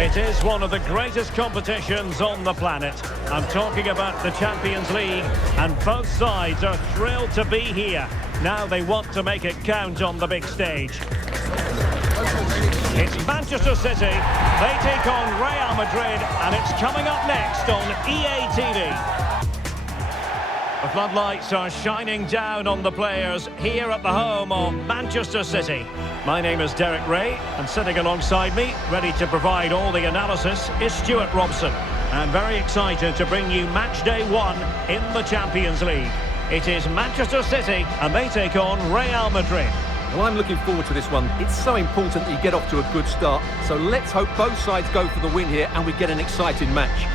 It is one of the greatest competitions on the planet. I'm talking about the Champions League, and both sides are thrilled to be here. Now they want to make it count on the big stage. It's Manchester City. They take on Real Madrid, and it's coming up next on EA TV. The floodlights are shining down on the players here at the home of Manchester City. My name is Derek Ray, and sitting alongside me, ready to provide all the analysis, is Stuart Robson. And very excited to bring you match day 1 in the Champions League. It is Manchester City, and they take on Real Madrid. Well, I'm looking forward to this one. It's so important that you get off to a good start. So let's hope both sides go for the win here and we get an exciting match.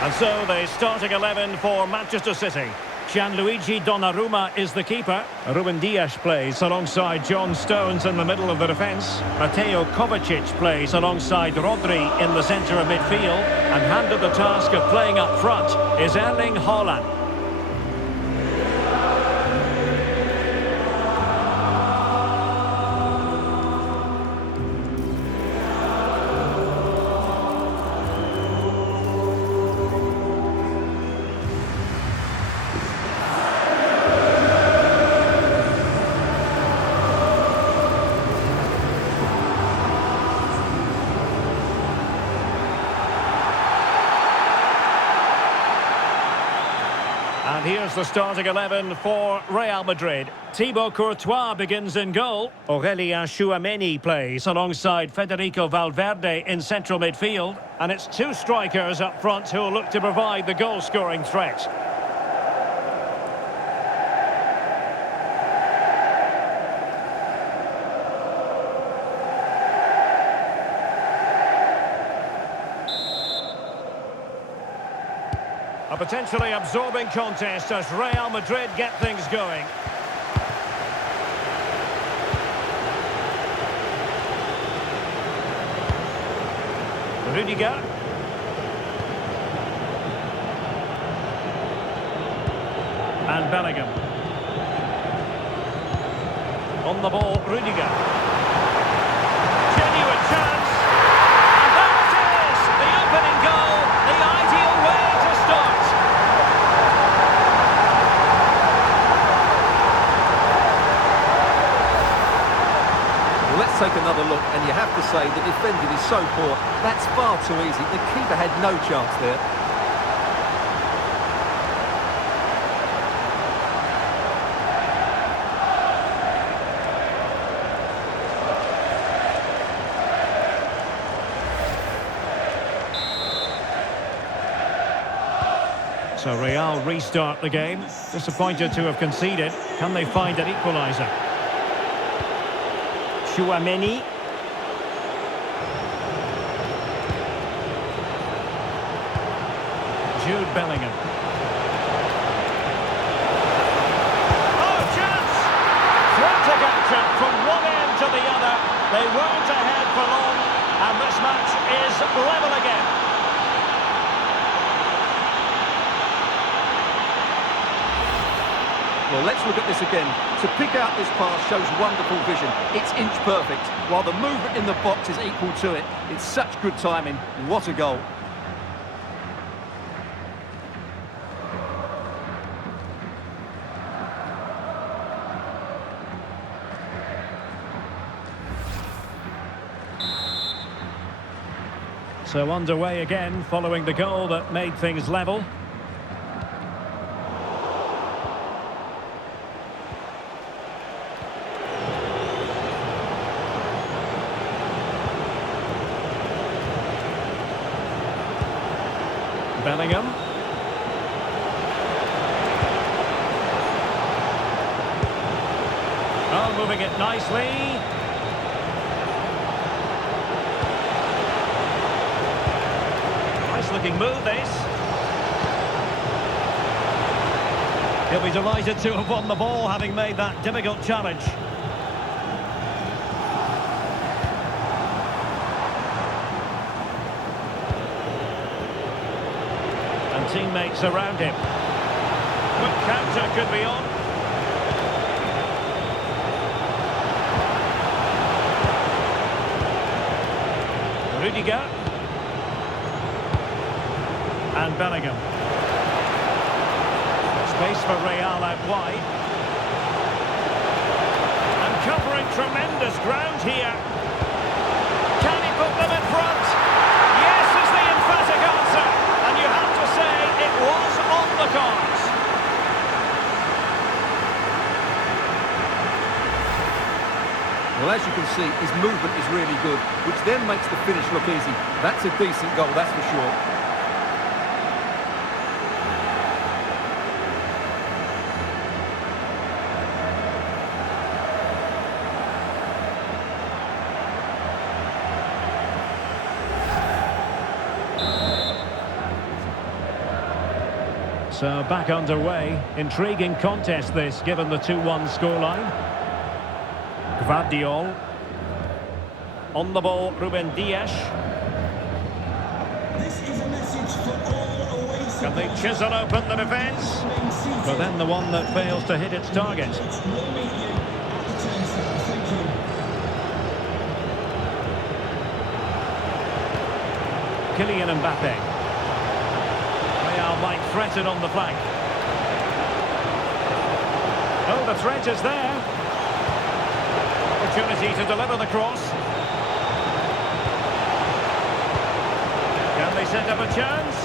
And so the starting 11 for Manchester City. Gianluigi Donnarumma is the keeper. Ruben Dias plays alongside John Stones in the middle of the defence. Mateo Kovacic plays alongside Rodri in the centre of midfield. And handed the task of playing up front is Erling Haaland. And here's the starting 11 for Real Madrid. Thibaut Courtois begins in goal. Aurélien Tchouameni plays alongside Federico Valverde in central midfield. And it's two strikers up front who will look to provide the goal-scoring threat. A potentially absorbing contest as Real Madrid get things going. Rudiger. And Bellingham. On the ball, Rudiger. Genuine chance. And there it is! The opening goal, the ideal way to start. Let's take another look, and you have to say the defending is so poor. That's far too easy. The keeper had no chance there. So Real restart the game. Disappointed to have conceded. Can they find an equaliser? Tchouameni. Jude Bellingham. Oh, chance! Frantic action from one end to the other. They weren't ahead for long, and this match is level again. Well, let's look at this again. To pick out this pass shows wonderful vision. It's inch perfect, while the movement in the box is equal to it. It's such good timing. What a goal. So underway again, following the goal that made things level. Bellingham. Oh, moving it nicely. Nice looking move, this. He'll be delighted to have won the ball, having made that difficult challenge. And teammates around him. Quick counter could be on. Rudiger. And Bellingham. Space for Real out wide. And covering tremendous ground here. Can he put them in front? Yes is the emphatic answer. And you have to say it was on the cards. Well, as you can see, his movement is really good, which then makes the finish look easy. That's a decent goal, that's for sure. So back underway. Intriguing contest this, given the 2-1 scoreline. Gvardiol. On the ball, Ruben Dias. This is a message for all away supporters. Can they chisel open the defence? But then the one that fails to hit its target. We'll meet you at the turnstile. Thank you. Kylian Mbappe. Real might threaten on the flank. Oh, the threat is there. Opportunity to deliver the cross. Can they set up a chance?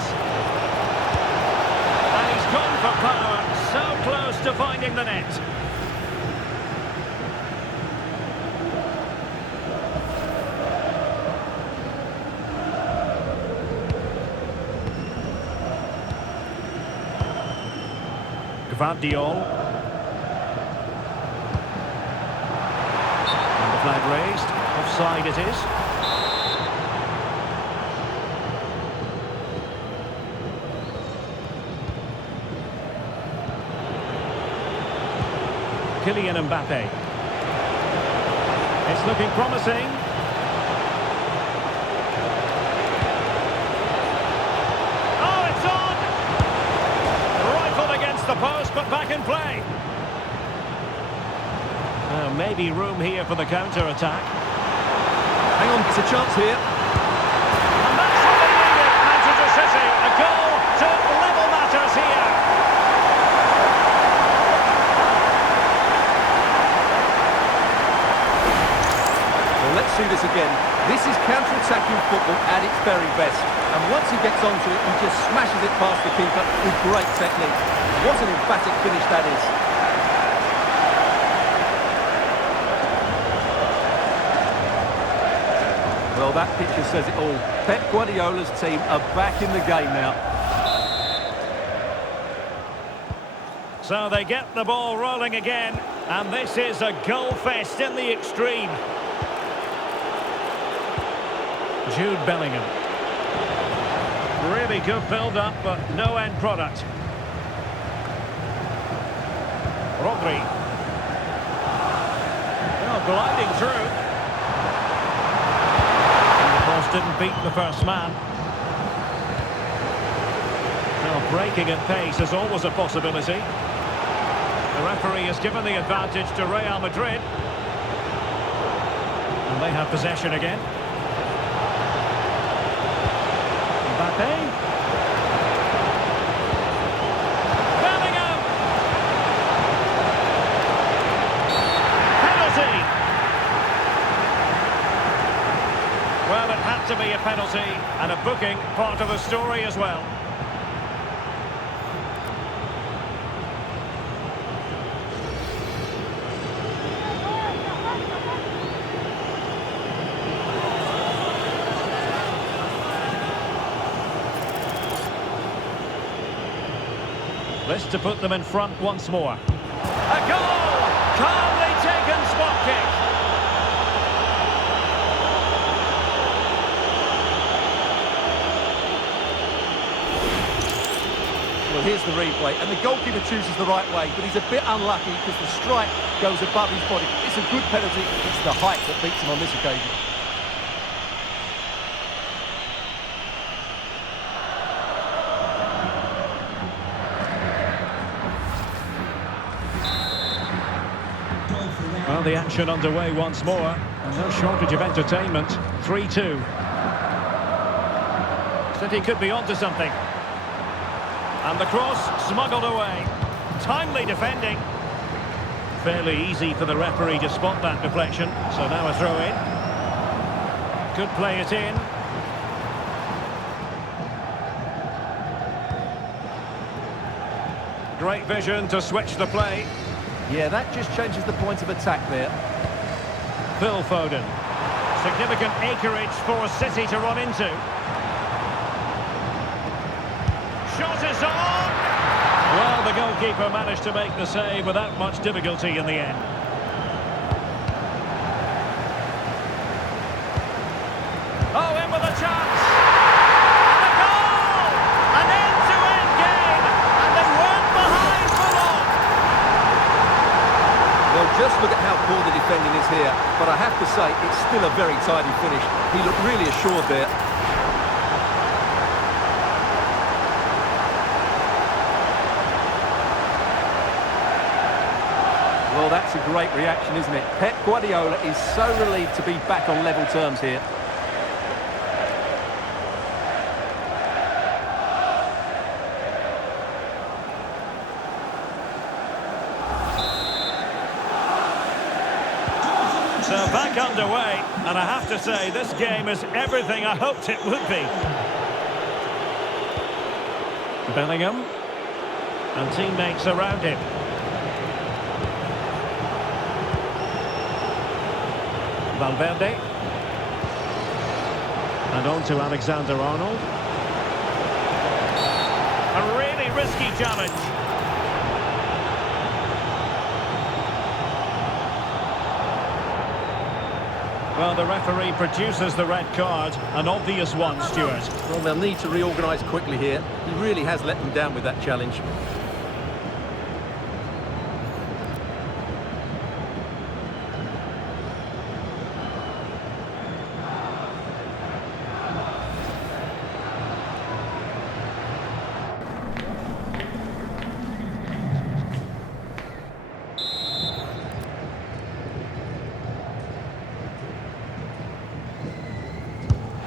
And he's gone for power, so close to finding the net. Gvardiol. Flag raised, offside it is. Kylian Mbappe. It's looking promising. Oh, it's on! Rifled against the post, but back in play. Maybe room here for the counter-attack. Hang on, it's a chance here. And that's what they needed, Manchester City. A goal to level matters here. Well, let's see this again. This is counter-attacking football at its very best. And once he gets onto it, he just smashes it past the keeper with great technique. What an emphatic finish that is. Well, that picture says it all. Pep Guardiola's team are back in the game now. So they get the ball rolling again, and this is a goal fest in the extreme. Jude Bellingham. Really good build-up, but no end product. Rodri. Oh, gliding through. Didn't beat the first man. Now breaking at pace is always a possibility. The referee has given the advantage to Real Madrid. And they have possession again. Mbappe. Bellingham. Penalty. Well, it had to be a penalty, and a booking part of the story as well. This to put them in front once more. A goal! Calmly taken spot kick. Well, here's the replay, and the goalkeeper chooses the right way, but he's a bit unlucky because the strike goes above his body. It's a good penalty. It's the height that beats him on this occasion. Well, the action underway once more, and no shortage of entertainment. 3-2. City could be onto something. And the cross smuggled away. Timely defending. Fairly easy for the referee to spot that deflection. So now a throw in. Could play it in. Great vision to switch the play. Yeah, that just changes the point of attack there. Phil Foden. Significant acreage for City to run into. Shot is on! Well, the goalkeeper managed to make the save without much difficulty in the end. Oh, in with a chance! And a goal! An end-to-end game! And they weren't behind for long! Well, just look at how poor the defending is here. But I have to say, it's still a very tidy finish. He looked really assured there. Well, that's a great reaction, isn't it? Pep Guardiola is so relieved to be back on level terms here. So back underway, and I have to say, this game is everything I hoped it would be. Bellingham, and teammates around him. Valverde. And on to Alexander-Arnold. A really risky challenge. Well, the referee produces the red card. An obvious one, Stuart. Well, they'll need to reorganise quickly here. He really has let them down with that challenge.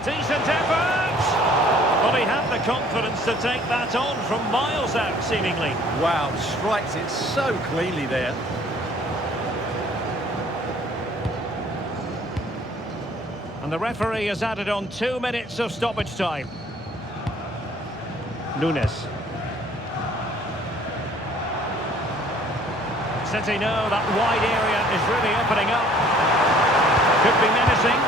Decent effort! But he had the confidence to take that on from miles out, seemingly. Wow, strikes it so cleanly there. And the referee has added on 2 minutes of stoppage time. Nunes. City know that wide area is really opening up. Could be menacing.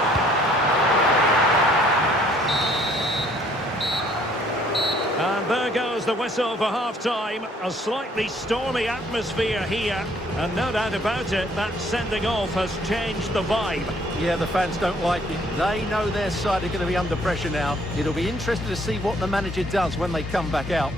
And there goes the whistle for half-time. A slightly stormy atmosphere here. And no doubt about it, that sending off has changed the vibe. Yeah, the fans don't like it. They know their side are going to be under pressure now. It'll be interesting to see what the manager does when they come back out.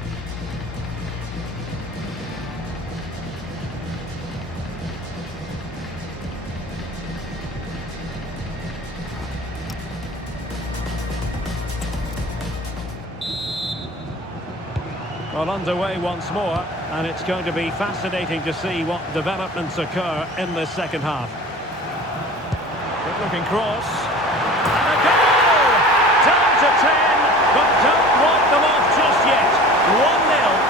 Well, underway once more, and it's going to be fascinating to see what developments occur in the second half. Good-looking cross. And a goal! Down to 10, but don't write them off just yet. 1-0.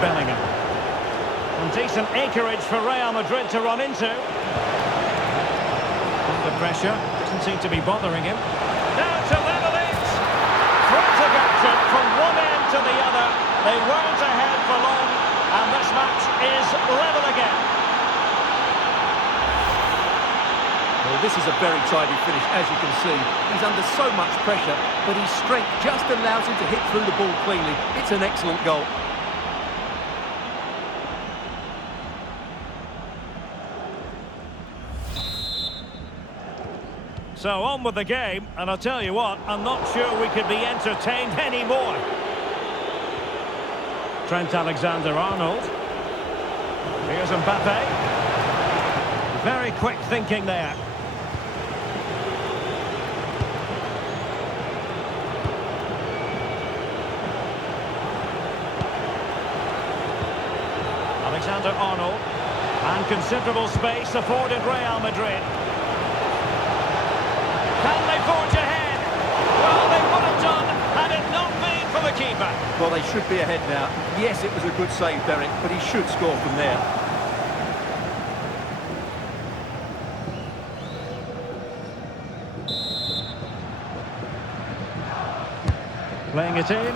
Bellingham. And decent acreage for Real Madrid to run into. pressure. Doesn't seem to be bothering him. Now to level it. Frantic action from one end to the other. They weren't ahead for long, and this match is level again. Well, this is a very tidy finish, as you can see. He's under so much pressure, but his strength just allows him to hit through the ball cleanly. It's an excellent goal. So on with the game, and I'll tell you what, I'm not sure we could be entertained anymore. Trent Alexander-Arnold. Here's Mbappe. Very quick thinking there. Alexander-Arnold. And considerable space afforded Real Madrid. Can they forge ahead? Well, they would have done had it not been for the keeper. Well, they should be ahead now. Yes, it was a good save, Derek, but he should score from there. Playing it in.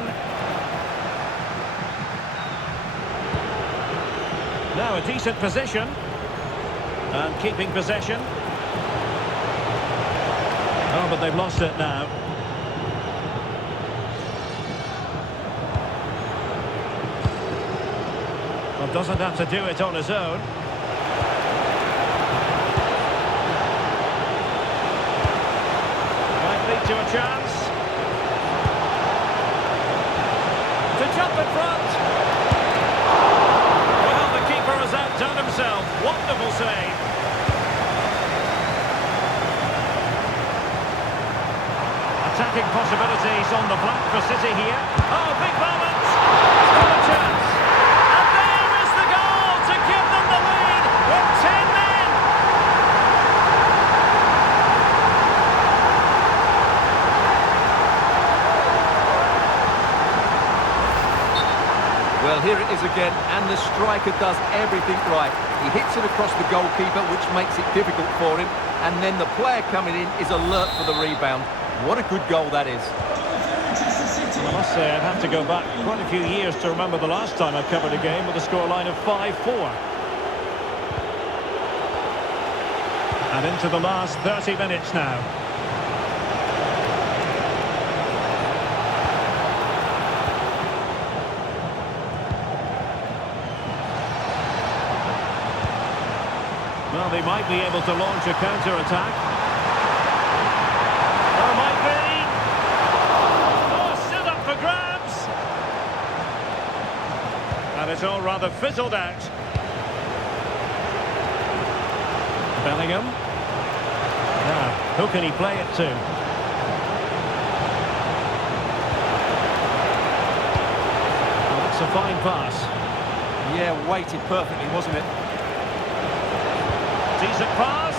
Now a decent position. And keeping possession. Oh, but they've lost it now. Well, doesn't have to do it on his own. Might lead to a chance. To jump in front. Well, the keeper has outdone himself. Wonderful save. Attacking possibilities on the flank for City here. Oh, big moment! Still a chance. And there is the goal to give them the lead with 10 men. Well, here it is again, and the striker does everything right. He hits it across the goalkeeper, which makes it difficult for him, and then the player coming in is alert for the rebound. What a good goal that is. Well, I must say I'd have to go back quite a few years to remember the last time I covered a game with a scoreline of 5-4. And into the last 30 minutes now. Well, they might be able to launch a counter-attack. And it's all rather fizzled out. Bellingham. Now, who can he play it to? Well, that's a fine pass. Yeah, weighted perfectly, wasn't it? Decent pass.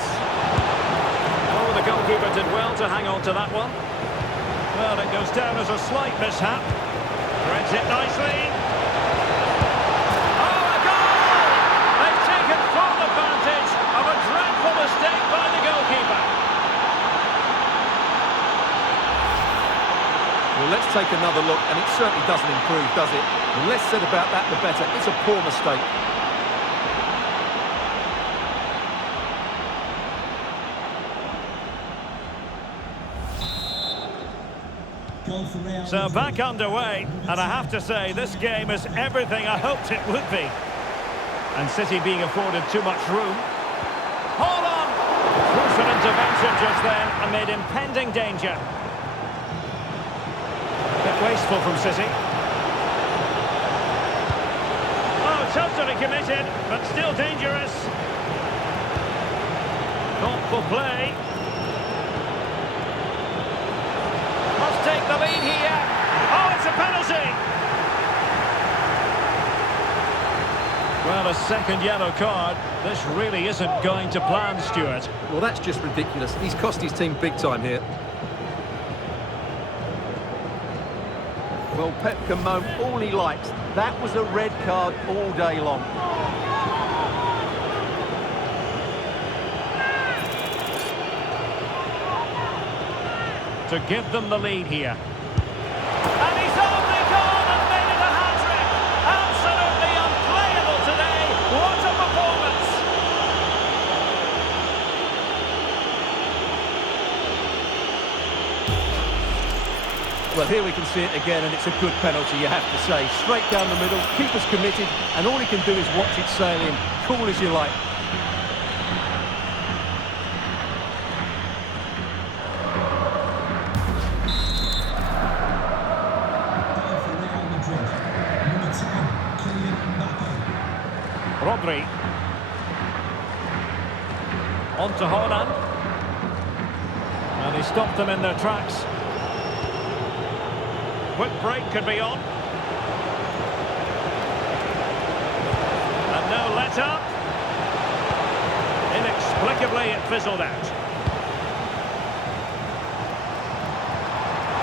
Oh, the goalkeeper did well to hang on to that one. Well, it goes down as a slight mishap. Threads it nicely. Mistake by the goalkeeper. Well, let's take another look, and it certainly doesn't improve, does it? The less said about that, the better. It's a poor mistake. So back underway, and I have to say, this game is everything I hoped it would be. And City being afforded too much room. Hold on! Crucial intervention just then amid impending danger. A bit wasteful from City. Oh, totally committed, but still dangerous. Thoughtful play. Must take the lead here. Oh, it's a penalty! Well, a second yellow card. This really isn't going to plan, Stuart. Well, that's just ridiculous. He's cost his team big time here. Well, Pep can moan all he likes. That was a red card all day long. to give them the lead here. And he's only gone and made it a hat-trick! Absolutely unplayable today! What a performance! Well, here we can see it again, and it's a good penalty, you have to say. Straight down the middle, keeper's committed, and all he can do is watch it sail in. Cool as you like. For Real Madrid, number 10, Kylian Mbappe. Rodri. On to Haaland. And he stopped them in their tracks. Quick break could be on. And no let-up. Inexplicably it fizzled out.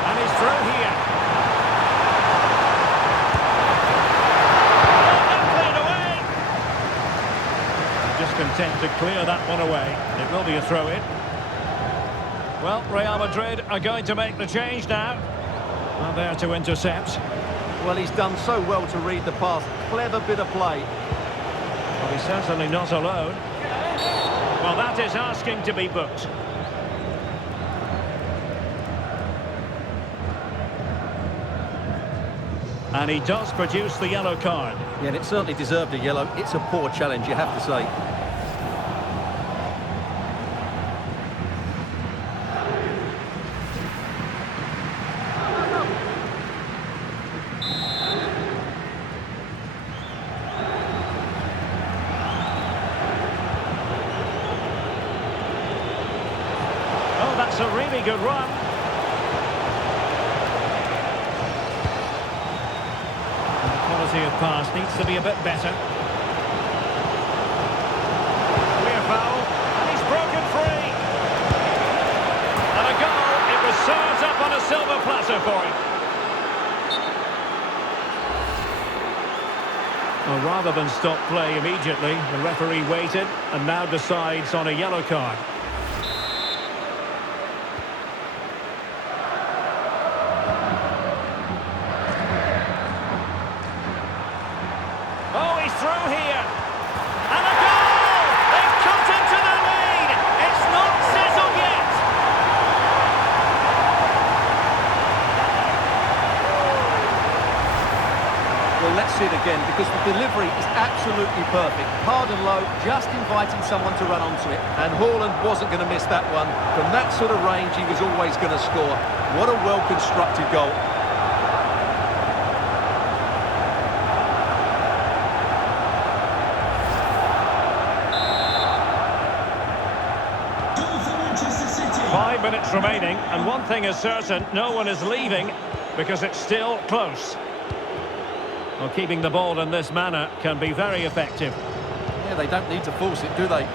And he's through here. Oh, that cleared away. Just content to clear that one away. It will be a throw-in. Well, Real Madrid are going to make the change now. Well, there to intercept. Well, he's done so well to read the pass. Clever bit of play. Well, he's certainly not alone. Well, that is asking to be booked. And he does produce the yellow card. Yeah, and it certainly deserved a yellow. It's a poor challenge, you have to say. Oh, that's a really good run. And the quality of pass needs to be a bit better. Clear foul, and he's broken free. And a goal. It was served up on a silver platter for him. Well, rather than stop play immediately, the referee waited and now decides on a yellow card. Oh, he's through here. And a goal! They've cut into the lead. It's not settled yet. Well, let's see it again, because the delivery is absolutely perfect. Hard and low, just inviting someone to run onto it. And Haaland wasn't going to miss that one. From that sort of range, he was always going to score. What a well-constructed goal. Goal for Manchester City. 5 minutes remaining, and one thing is certain, no one is leaving because it's still close. Well, keeping the ball in this manner can be very effective. Yeah, they don't need to force it, do they?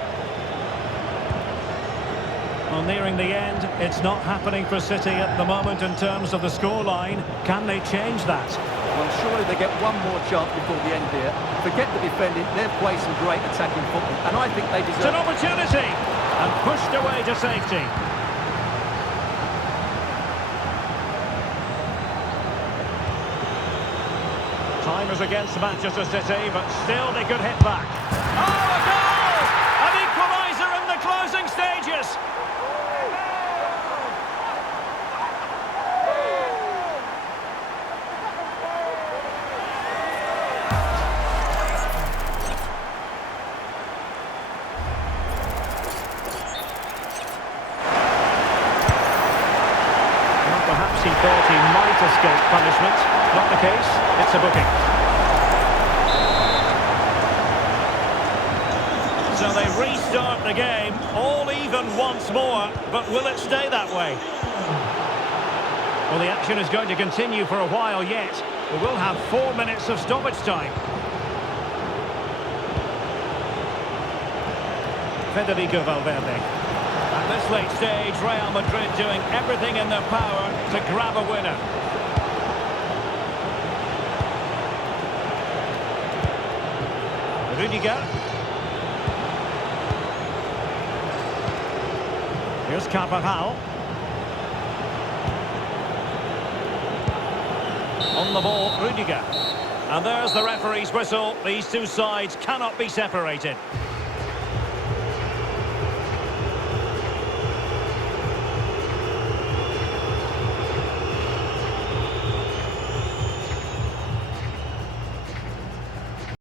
Well, nearing the end, it's not happening for City at the moment in terms of the scoreline. Can they change that? Well, surely they get one more chance before the end here. Forget the defending, they've played some great attacking football, and I think they It's deserve an opportunity! And pushed away to safety. Time is against Manchester City, but still they could hit back. Oh, a goal! An equaliser in the closing stages! Well, perhaps he thought he might escape punishment. Not the case, it's a booking. So they restart the game, all even once more, but will it stay that way? Well, the action is going to continue for a while yet. We will have 4 minutes of stoppage time. Federico Valverde. At this late stage, Real Madrid doing everything in their power to grab a winner. Rudiger. Here's Carvajal. On the ball, Rudiger. And there's the referee's whistle. These two sides cannot be separated.